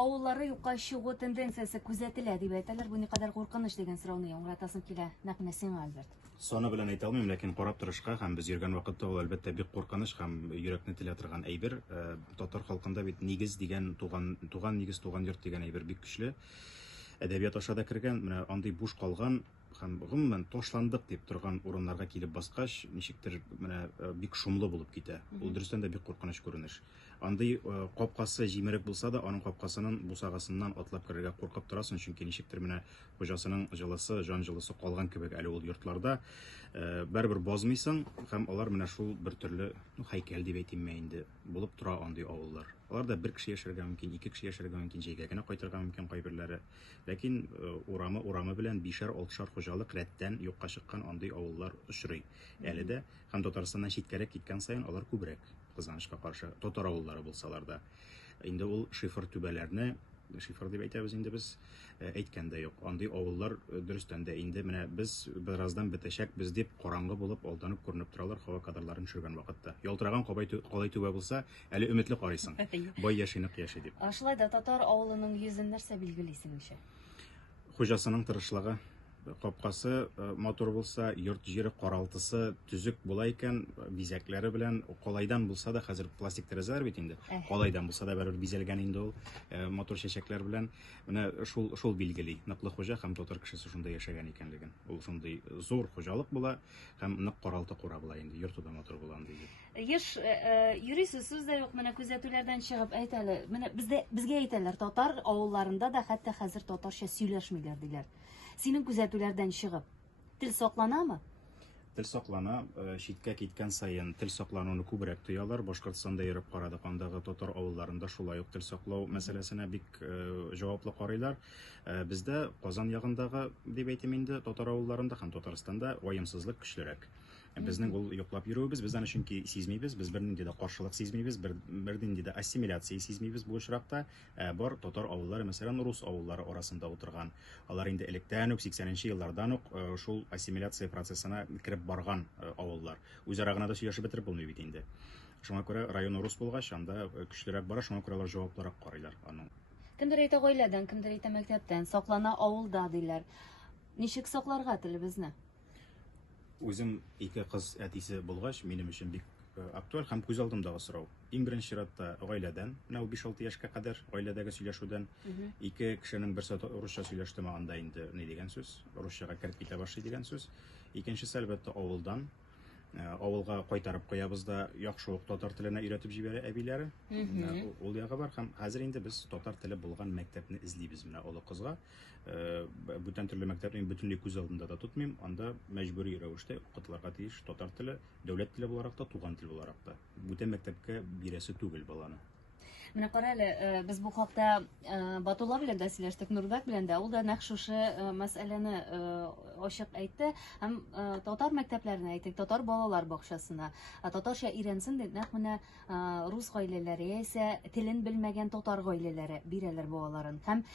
авыллары юкка чыгу тенденциясе күзәтелә дип әйтәләр. Бу никадәр куркыныч дигән сорауны яңгыратасым килә. Нәкъ менә сиңа, Альберт. Саны белән әйтә алмыйм, ләкин карап торышка һәм без йөргән вакытта ул әлбәттә бик куркыныч һәм йөрәкне телә торган әйбер. Татар халкында бит нигез дигән туган нигез, туган йорт дигән әйбер бик көчле. Әдәбият аша да кергән, менә андый буш калган һәм гомумән ташландык дип торган урыннарга килеп баскач, ничектер менә бик шумлы булып китә. Ул дөрестән дә бик куркыныч күренеш. Андый капкасы җимерек булса да, аның капкасының бусагасыннан атлап керергә куркып торасың, чөнки ничектер менә хуҗасының җылысы, җан җылысы калган кебек әле ул йортларда барыбер базмыйсың һәм алар менә шул бер төрле һәйкәл дип әйтимме инде булып тора андый авыллар. Аларда бер кеше яшәргә мөмкин, ике кеше яшәргә мөмкин, җәйгә генә кайтырга мөмкин кайберләре. Ләкин урамы белән бишәр-алтышар хуҗалык рәттән юкка чыккан андый авыллар очрый. Әле дә һәм Татарстаннан читкәрәк киткән саен алар күбрәк, кызганычка каршы, татар авыллары булсалар да. Инде ул шифр түбәләрне, шифр дип әйтәбез инде без, әйткән дә юк. Андый авыллар дөрестән дә инде менә без бераздан бетәчәкбез дип караңгы булып алданып күренеп торалар һава кадрларын төшергән вакытта. Ялтыраган калай түбә булса, әле өметле карыйсың. Бай яши дип. Шулай да татар авылының йөзен нәрсә билгели синеңчә? Хуҗасының тырышлыгы, капкасы матур булса, йорт җире каралтысы төзек була икән, бизәкләре белән калайдан булса да, хәзер пластик тәрәзәләр бит инде. Калайдан булса да барыбер бизәлгән инде ул матур чәчәкләр белән. Менә шул билгели. Ныклы хуҗа һәм татар кешесе шунда яшәгән икәнлеген. Ул шундый зур хуҗалык була һәм нык каралты кура була инде. Йорты да матур була инде. Еш юрисы сүз дә юк, менә күзәтүләрдән чыгып әйтәләр. Менә безгә әйтәләр, татар авылларында да хәтта хәзер татарча сөйләшмиләр диләр. Синең күзәтүләрдән чыгып, тел сакланамы? Тел саклана, читкә киткән саен тел саклануны күбрәк тоялар. Башкортстанда йөреп карадык, андагы татар авылларында шулай ук тел саклау мәсьәләсенә бик җаваплы карыйлар. Бездә Казан ягындагы дип әйтим инде, татар авылларында һәм Татарстанда ваемсызлык көчлерәк. Безнең ул йоклап йөрүебез, без аны чөнки сизмибез, без бернинди дә каршылык сизмибез, бернинди дә ассимиляция сизмибез бу очракта. Бар татар авыллары, мәсәлән, рус авыллары арасында утырган. Алар инде электән үк 80нче еллардан ук шул ассимиляция процессына кирип барган авыллар. Үзара гына да сөйләшеп бетереп булмый бит инде. Шуңа күрә район рус булгач, анда көчлерәк бара, шуңа күрә алар җаваплырак карыйлар аның. Кемдер әйтә гаиләдән, кемдер әйтә мәктәптән, саклана авылда диләр. Ничек сакларга телебезне? Үзем ике кыз әтисе булгач, минем өчен бик актуаль һәм күз алдымдагы сорау. Иң беренче чиратта гаиләдән, менә 5-6 яшькә кадәр гаиләдәге сөйләшүдән, ике кешенең берсе русча сөйләштеме, анда инде ни дигән сүз, русчага кертеп китә башлый дигән сүз. Икенчесе әлбәттә авылдан. Авылга кайтарып куябыз да, яхшы ук татар теленә өйрәтеп җибәрә әбиләре. Ул ягы бар һәм хәзер инде без татар теле булган мәктәпне эзлибез менә олы кызга. Бүтән төрле мәктәпне бөтенләй күз алдында да тотмыйм, анда мәҗбүри рәвештә укытылырга тиеш татар теле, дәүләт теле буларак та, туган тел буларак та. Бүтән мәктәпкә бирәсе түгел баланы. Менә кара әле, без бу хакта Батулла белән дә сөйләштек, Нурбәк белән дә. Ул да нәкъ шушы мәсьәләне ачык әйтте һәм татар мәктәпләренә әйтик, татар балалар бакчасына, татарча өйрәнсен дип, нәкъ менә рус гаиләләре яисә телен белмәгән татар гаиләләре бирәләр балаларын. Һәм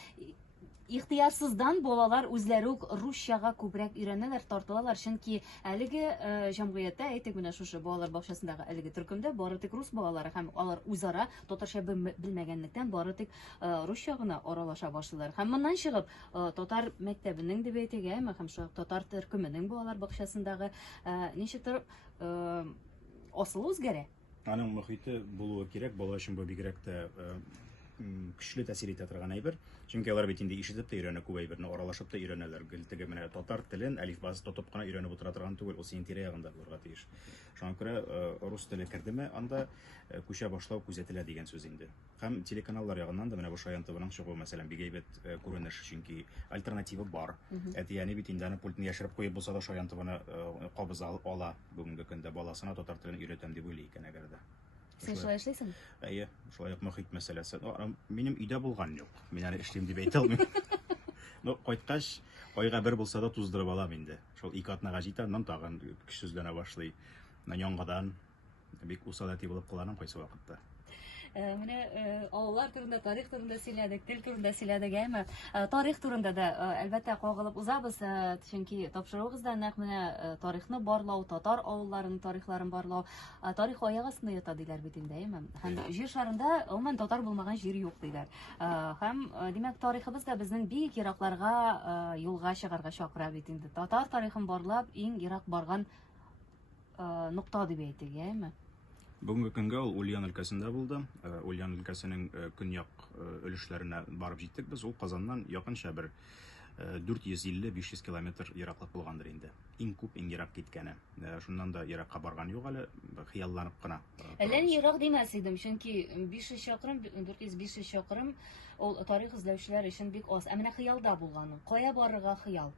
ихтыярсыздан балалар үзләре үк русчага күбрәк өйрәнәләр, тартылалар, чөнки әлеге җәмгыятьтә әйтик, менә шушы балалар бакчасындагы әлеге төркемдә бары тик рус балалары һәм алар үзара татарча белмәгәнлектән бары тик русча гына аралаша башлыйлар. Һәм моннан чыгып татар мәктәбенең дип әйтик, һәм шул татар төркеменең балалар бакчасындагы ничектер асылы үзгәрә. Аның мөхите булуы кирәк, бала өчен бу бигрәк тә көчле тәэсир итә торган әйбер. Чөнки алар бит инде ишетеп тә өйрәнә, күп әйберне аралашып та өйрәнәләр. Гелтеге менә татар телен әлифбасы тотып кына өйрәнеп утыра торган түгел, ул синең тирә-ягында булырга тиеш. Шуңа күрә рус теле кердеме, анда күчә башлау күзәтелә дигән сүз инде. Һәм телеканаллар ягыннан да менә бу Шаян ТВның чыгуы, мәсәлән, бик әйбәт күренеш, чөнки альтернатива бар. Әтияне бит инде аны пультны яшереп куеп булса да Шаян ТВны кабыз ала бүгенге көндә, баласына татар телен өйрәтәм дип уйлый икән әгәр дә. Син шулай эшлисең? Әйе, шулай ук мөхит мәсьәләсе. Минем өйдә булган юк. Мин аны эшлим дип әйтә алмыйм. Кайткач, айга бер булса да туздырып алам инде. Шул 2 атнага җитә, аннан тагын көчсезләнә башлый. Яңадан бик усал әти булып кыланам кайсы вакытта. Менә авыллар турында, тарих турында сөйләдек, тел турында сөйләдек, әмма тарих турында да әлбәттә кагылып узабыз, чөнки тапшыруыгызда нәкъ менә тарихны барлау, татар авылларының тарихларын барлау, тарих аяк астында ята диләр бит инде, әйме? Һәм җир шарында гомумән татар булмаган җир юк диләр. Һәм димәк тарихыбыз да безнең бик еракларга юлга чыгарга чакыра бит инде. Татар тарихын барлап иң ерак барган нокта дип әйтик, әйме? Бүгенге көнгә ул Ульян өлкәсендә булды. Ульян өлкәсенең көньяк өлешләренә барып җиттек без. Ул Казаннан якынча бер 450-500 километр ераклык булгандыр инде. Иң күп, иң ерак киткәне. Шуннан да еракка барган юк әле, хыялланып кына. Әллә ни ерак димәс идем, чөнки 500 чакрым, 400-500 чакрым ул тарих эзләүчеләр өчен бик аз. Ә менә хыялда булган. Кая барырга хыял?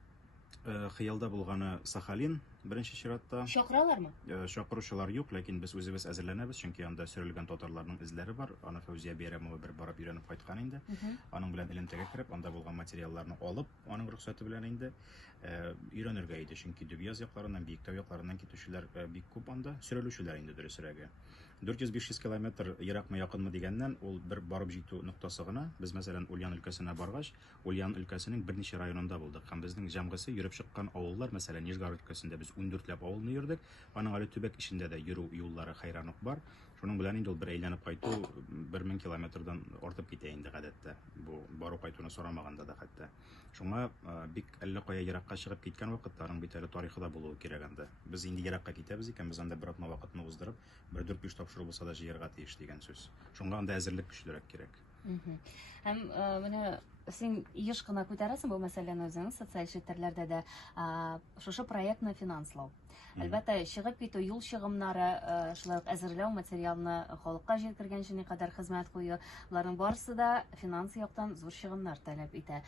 Хыялда булганы Сахалин беренче чиратта. Чакыралармы? Чакыручылар юк, ләкин без үзебез әзерләнәбез, чөнки анда сөрелгән татарларның эзләре бар. Аны Фәүзия Бәйрәмова бер барып өйрәнеп кайткан инде. Аның белән элемтәгә кереп, анда булган материалларны алып, аның рөхсәте белән инде өйрәнергә иде, чөнки Дөбьяз якларыннан, Биектау якларыннан китүчеләр бик күп анда, сөрелүчеләр инде дөресрәге. 400-500 километр еракмы якынмы дигәннән, ул бер барып җитү ноктасы гына. Без мәсәлән Ульян өлкәсенә баргач, Ульян өлкәсенең берничә районында булдык. Һәм безнең җәмгысе йөреп чыккан авыллар, мәсәлән Нижгар өлкәсендә без 14 ләп авылны йөрдек. Аның әле төбәк ишендә дә йөрү юллары хайран ук бар. Шуның белән инде ул бер әйләнеп кайту 1000 километрдан артып китә инде гадәттә. Бу бару кайтуны сорамаганда да хәтта. Шуңа бик әллә кая еракка чыгып киткән вакытларның бит әле тарихы да булуы кирәк анда. Без инде еракка китәбез икән, без анда бер атна вакытны уздырып, бер 4-5 тапшыру булса да җыярга тиеш дигән сүз. Шуңа анда әзерлек көчлерәк кирәк. Һәм менә син еш кына күтәрәсең бу мәсьәләне үзең социаль челтәрләрдә дә шушы проектны финанслау. Әлбәттә, чыгып китү, юл чыгымнары, шулай ук әзерләү материалны халыкка җиткергәнчә никадәр хезмәт кую, буларның барысы да финанс яктан зур чыгымнар таләп итә.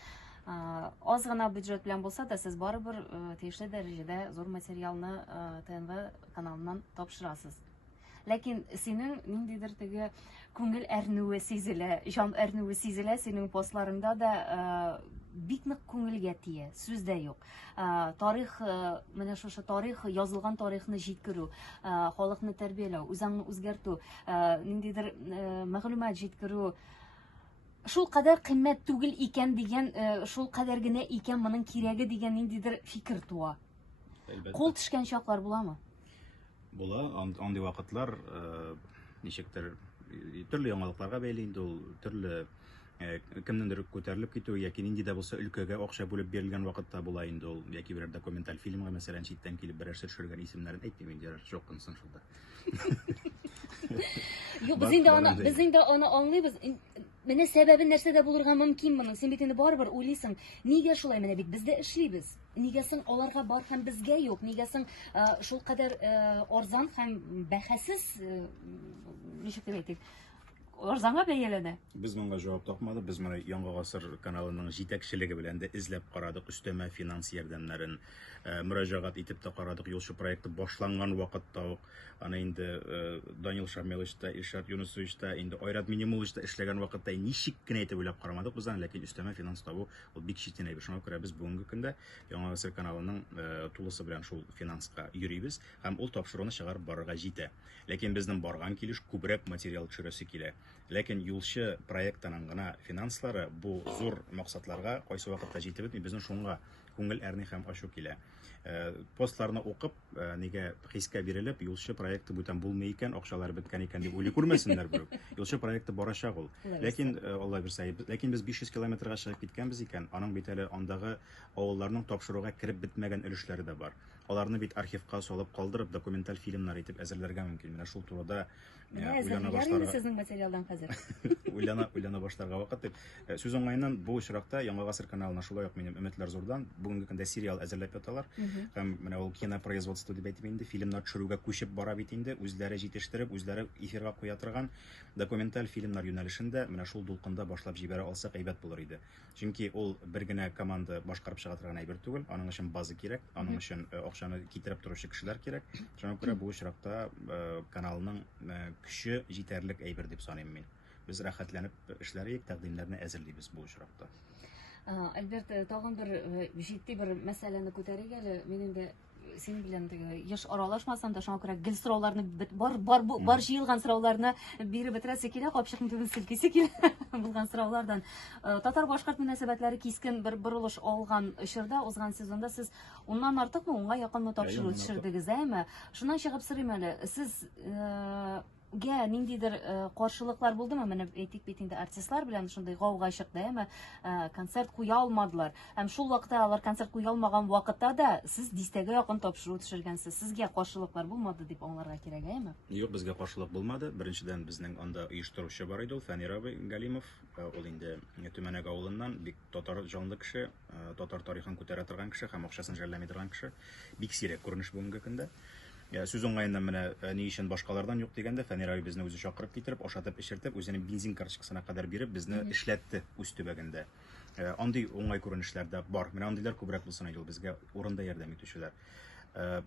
Аз гына бюджет белән булса да, сез барыбер тиешле дәрәҗәдә зур материалны ТНВ каналыннан тапшырасыз. Ләкин синең ниндидер теге күңел әрнүе сизелә, җан әрнүе сизелә синең постларыңда да бик нык күңелгә тия, сүз дә юк. Тарих, менә шушы тарих, язылган тарихны җиткерү, халыкны тәрбияләү, үзаңны үзгәртү, ниндидер мәгълүмат җиткерү, шул кадәр кыйммәт түгел икән дигән, шул кадәр генә икән моның кирәге дигән ниндидер фикер туа. Кул төшкән чаклар буламы? Була, андый вакытлар ничектер төрле яңалыкларга бәйле инде ул, төрле кемнеңдер күтәрелеп китү яки нинди дә булса өлкәгә акча бүлеп бирелгән вакытта була инде ул, яки берәр документаль фильмга мәсәлән читтән килеп берәр төшергән исемнәрен әйтмим инде, шок кынсын шулда. Юк, без инде аны аңлыйбыз. Менә сәбәбе нәрсәдә булырга мөмкин моның? Син бит инде барыбер уйлыйсың. Нигә шулай, менә бит бездә эшлибез. Нигә соң аларга бар һәм безгә юк? Нигә соң шул кадәр арзан һәм бәһасыз, ничек дип әйтик, арзанга бәяләнә? Без моңа җавап тапмадык. Без моны Яңа гасыр каналының җитәкчелеге белән дә эзләп карадык, өстәмә финанс ярдәмнәрен мөрәҗәгать итеп тә карадык. Юлчы проекты башланган вакытта ук аны инде Данил Шамилович та, Илшат Юнусович та, инде Айрат Минимулович та эшләгән вакытта ничек кенә итеп уйлап карамадык без аны, ләкин өстәмә финанс табу ул бик читен әйбер. Шуңа күрә без бүгенге көндә Яңа гасыр каналының тулысы белән шул финанска йөрибез һәм ул тапшыруны чыгарып барырга җитә. Ләкин безнең барган килеш күбрәк материал төшерәсе килә. Ләкин юлчы проектының гына финанслары бу зур максатларга кайсы вакытта җитеп бетми, безнең шуңа күңел әрни һәм ачу килә. Постларны укып, нигә хискә бирелеп, юлчы проекты бүтән булмый икән, акчалар беткән икән дип уйлый күрмәсеннәр берүк. Юлчы проекты барачак ул. Ләкин Алла бирсә, ләкин без 500 километрга чыгып киткәнбез икән, аның бит әле андагы авылларның тапшыруга кереп бетмәгән өлешләре дә бар. Аларны бит архивка салып калдырып, документаль фильмнар итеп әзерләргә мөмкин. Менә шул турыда уйлана башларга. Сезнең материалдан хәзер. Уйлана башларга вакыт дип. Сүз уңайыннан бу очракта Яңа гасыр каналына шулай ук минем өметләр зурдан. Бүгенге көндә сериал әзерләп яталар. Һәм менә ул кинопроизводство дип әйтеп инде, фильмнар төшерүгә күчеп бара бит инде, үзләре җитештереп, үзләре эфирга куя торган документаль фильмнар юнәлешендә менә шул дулкында башлап җибәрә алсак әйбәт булыр иде. Чөнки ул бер генә команда башкарып чыга торган әйбер түгел, аның өчен база кирәк, аның өчен акчаны китереп торучы кешеләр кирәк. Шуңа күрә бу очракта каналның көче җитәрлек әйбер дип саныйм мин. Без рәхәтләнеп эшләриек, тәкъдимнәрне әзерлибез бу очракта. Альберт, тагын бер җитди бер мәсьәләне күтәрик әле. Минем дә син белән теге еш аралашмасам да, шуңа күрә гел сорауларны бар җыелган сорауларны биреп бетерәсе килә, капчыкны түбен селкисе килә булган сораулардан. Татар-башкорт мөнәсәбәтләре кискен бер борылыш алган чорда, узган сезонда сез уннан артыкмы, унга якынмы тапшыру төшердегез, әйме? Шуннан чыгып сорыйм әле, сез ниндидер каршылыклар булдымы? Менә әйтик бит инде, артистлар белән шундый гауга чыкты, әйме? Концерт куя алмадылар. Һәм шул вакытта алар концерт куя алмаган вакытта да сез дистәгә якын тапшыру төшергәнсез. Сезгә каршылыклар булмады дип аңларга кирәк, әйме? Юк, безгә каршылык булмады. Беренчедән безнең анда оештыручы бар иде, ул Фәнир абый Галимов. Ул инде Төмәнәк авылыннан бик татар җанлы кеше, татар тарихын күтәрә торган кеше һәм акчасын жәлләми торган кеше. Бик сирәк күренеш бүгенге көндә. Сүз уңаеннан менә ни өчен башкалардан юк дигәндә, Фәнир абый безне үзе чакырып китереп, ашатып, эшертеп, үзенең бензин карточкасына кадәр биреп, безне эшләтте үз төбәгендә. Андый уңай күренешләр дә бар. Менә андыйлар күбрәк булсын иде, ул безгә урында ярдәм итүчеләр.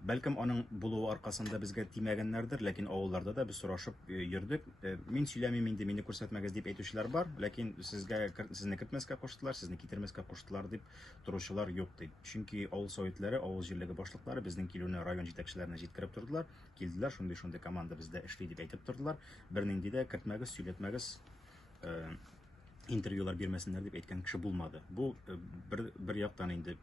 Бәлкем аның булуы аркасында безгә тимәгәннәрдер, ләкин авылларда да без сорашып йөрдек. Мин сөйләмим инде, мине күрсәтмәгез дип әйтүчеләр бар, ләкин сезне кертмәскә куштылар, сезне китермәскә куштылар дип торучылар юк ди. Чөнки авыл советлары, авыл җирлеге башлыклары безнең килүне район җитәкчеләренә җиткереп тордылар. Килделәр, шундый команда бездә эшли дип әйтеп тордылар. Бернинди дә кертмәгез, сөйләтмәгез, интервьюлар бирмәсеннәр дип әйткән кеше булмады. Бу бер яктан инде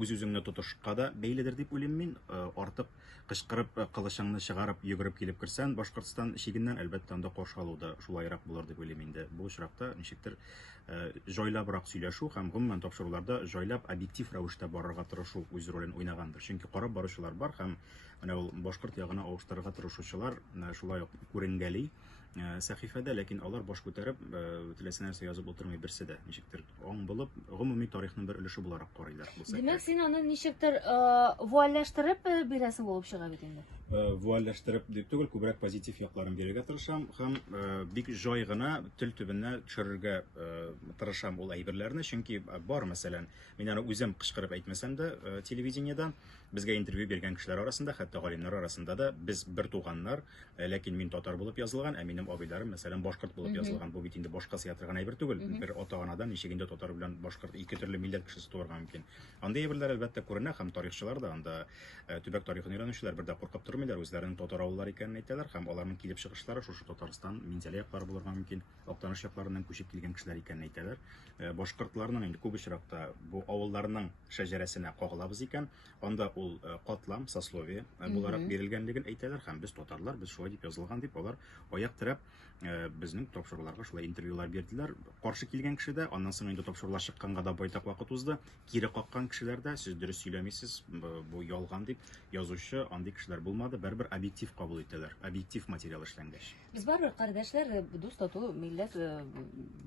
үз-үзеңне тотышка да бәйледер дип уйлыйм мин. Артык кычкырып, кылычыңны чыгарып, йөгереп килеп керсән, Башкортстан шигеннән әлбәттә анда каршы алу да шулайрак булыр дип уйлыйм инде. Бу очракта ничектер җайлабрак сөйләшү һәм гомумән тапшыруларда җайлап, объектив рәвештә барырга тырышу үз ролен уйнагандыр. Чөнки карап баручылар бар һәм менә ул башкорт ягына авыштырырга тырышучылар шулай ук күренгәли сәхифәдә, ләкин алар баш күтәреп, теләсә нәрсә язып утырмый берсе дә. Ничектер аң булып, гомуми тарихның бер өлеше буларак карыйлар булса. Димәк, син аны ничектер вуальләштереп бирәсең булып чыга бит инде. Вуальләштереп дип түгел, күбрәк позитив якларын бирергә тырышам һәм бик җай гына тел төбенә төшерергә тырышам ул әйберләрне, чөнки бар, мәсәлән, мин аны үзем кычкырып әйтмәсәм дә, телевидениедән безгә интервью биргән кешеләр арасында, хәтта галимнәр арасында да без бер туганнар, ләкин мин татар булып язылган, ә минем абыйларым мәсәлән башкорт булып язылган. Бу бит инде башка сыятырган әйбер түгел. Бер ата-анадан ничегендә татар белән башкорт ике төрле милләт кешесе туарга мөмкин. Андый әйберләр әлбәттә күренә һәм тарихчылар да анда төбәк тарихын өйрәнүчеләр бер дә куркып тормыйлар, үзләренең татар авыллары икәнен әйтәләр һәм аларның килеп чыгышлары шушы Татарстан, Минзәлә яклары булырга мөмкин, Актаныш якларыннан күчеп килгән кешеләр икәнен әйтәләр. Башкортларның инде күп очракта бу авылларның шәҗәрәсенә кагылабыз икән, анда ул катлам, сословие буларак бирелгәнлеген әйтәләр һәм без татарлар, без шулай дип язылган дип алар аяк терәп безнең тапшыруларга шулай интервьюлар бирделәр. Каршы килгән кеше дә, аннан соң инде тапшырулар чыкканга да байтак вакыт узды. Кире каккан кешеләр дә, сез дөрес сөйләмисез, бу ялган дип язучы, андый кешеләр булмады. Бер объектив кабул итәләр, объектив материал эшләнгәч. Без барбер кардәшләр, дус тату милләт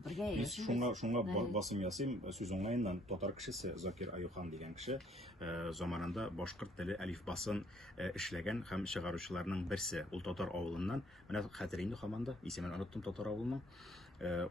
бергә яшибез. Шуңа басым ясыйм, сүз уңаеннан татар кешесе Закир Аюхан дигән кеше заманында башкорт теле әлифбасын эшләгән һәм чыгаручыларның берсе. Ул татар авылыннан, менә хәтер инде һаманда, исемен оныттым татар авылының.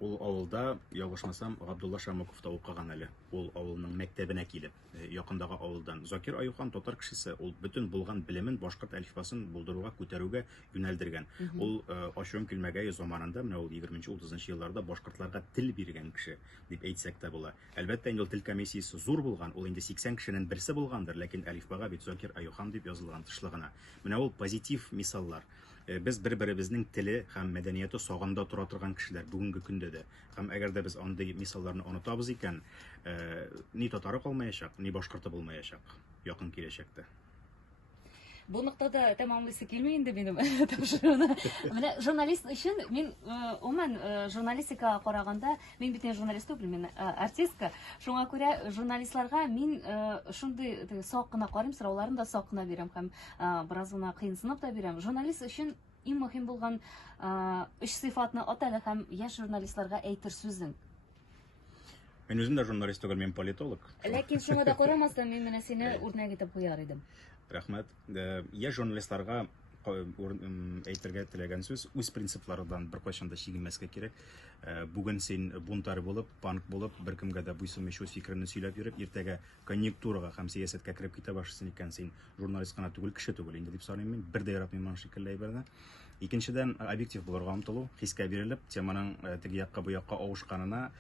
Ул авылда, ялгышмасам, Габдулла Шамыковта укыган әле. Ул авылның мәктәбенә килеп, якындагы авылдан. Закир Аюхан татар кешесе, ул бөтен булган белемен башкорт әлифбасын булдыруга, күтәрүгә юнәлдергән. Ул ачуым килмәгәй заманында, менә ул 20-30 елларда башкортларга тел биргән кеше дип әйтсәк тә була. Әлбәттә, инде ул тел комиссиясе зур булган, ул инде 80 кешенең берсе булгандыр, ләкин әлифбага бит Закир Аюхан дип язылган тышлыгына. Менә ул позитив мисаллар. Без бер-беребезнең теле һәм мәдәнияте сагында тора торган кешеләр бүгенге көндә дә. Һәм әгәр дә без андый мисалларны онытабыз икән, ни татары калмаячак, ни башкорты булмаячак якын киләчәктә. Бу нуктада тәмамлыйсы килми инде минем тапшыруны. Менә журналист өчен мин уман журналистикага караганда, мин бит журналист түгел, мин артистка. Шуңа күрә журналистларга мин шундый сак кына карыйм, сорауларын да сак кына бирәм һәм бераз гына кыенсынып та бирәм. Журналист өчен иң мөһим булган өч сыйфатны атады һәм яшь журналистларга әйтер сүзең. Мин үзем дә журналист түгел, мин политолог. Ләкин шуңа да карамастан мин менә сине үрнәк итеп куяр идем. Рәхмәт. Я журналистларга әйтергә теләгән сүз, үз принципларыдан беркайчан да чигенмәскә кирәк. Бүген син бунтарь булып, панк булып, беркемгә дә буйсынмыйчу фикерне сөйләп йөреп, иртәгә конъюнктурага һәм сәясәткә кирип китә башлыйсың икән, син журналист кына түгел, кеше түгел инде дип саныйм мин. Бер дә яратмыйм аны шикелле әйберне. Икенчедән, объектив булырга омтылу, хискә бирелеп, теманың теге якка бу якка авышканына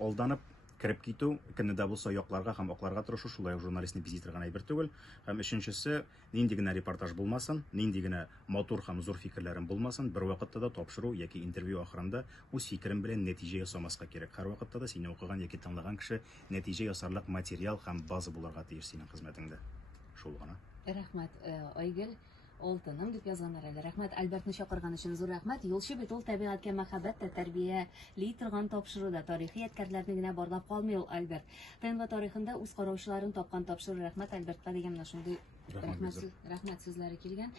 алданып кереп китү, кемне дә булса якларга һәм акларга тырышу, шулай ук журналистны биздиргән әйбер түгел. Һәм өченчесе, нинди генә репортаж булмасын, нинди генә матур һәм зур фикерләрен булмасын, бер вакытта да тапшыру яки интервью ахырында үз фикерен белән нәтиҗә ясамаска кирәк. Һәр вакытта да сине укыган яки тыңлаган кеше нәтиҗә ясарлык материал һәм база булырга тиеш синең хезмәтеңдә. Шул гына. Рәхмәт, Айгөл. Алтыным дип язганнар әле. Рәхмәт, Альбертны чакырган өчен зур рәхмәт. Юлчы бит ул табигатькә мәхәббәт тә, тәрбияли торган тапшыруда, тарихи ядкәрләрне генә барлап калмый ул Альберт. ТНВ тарихында үз караучыларын тапкан тапшыру. Рәхмәт Альбертка дигән шундый рәхмәт сүзләре килгән.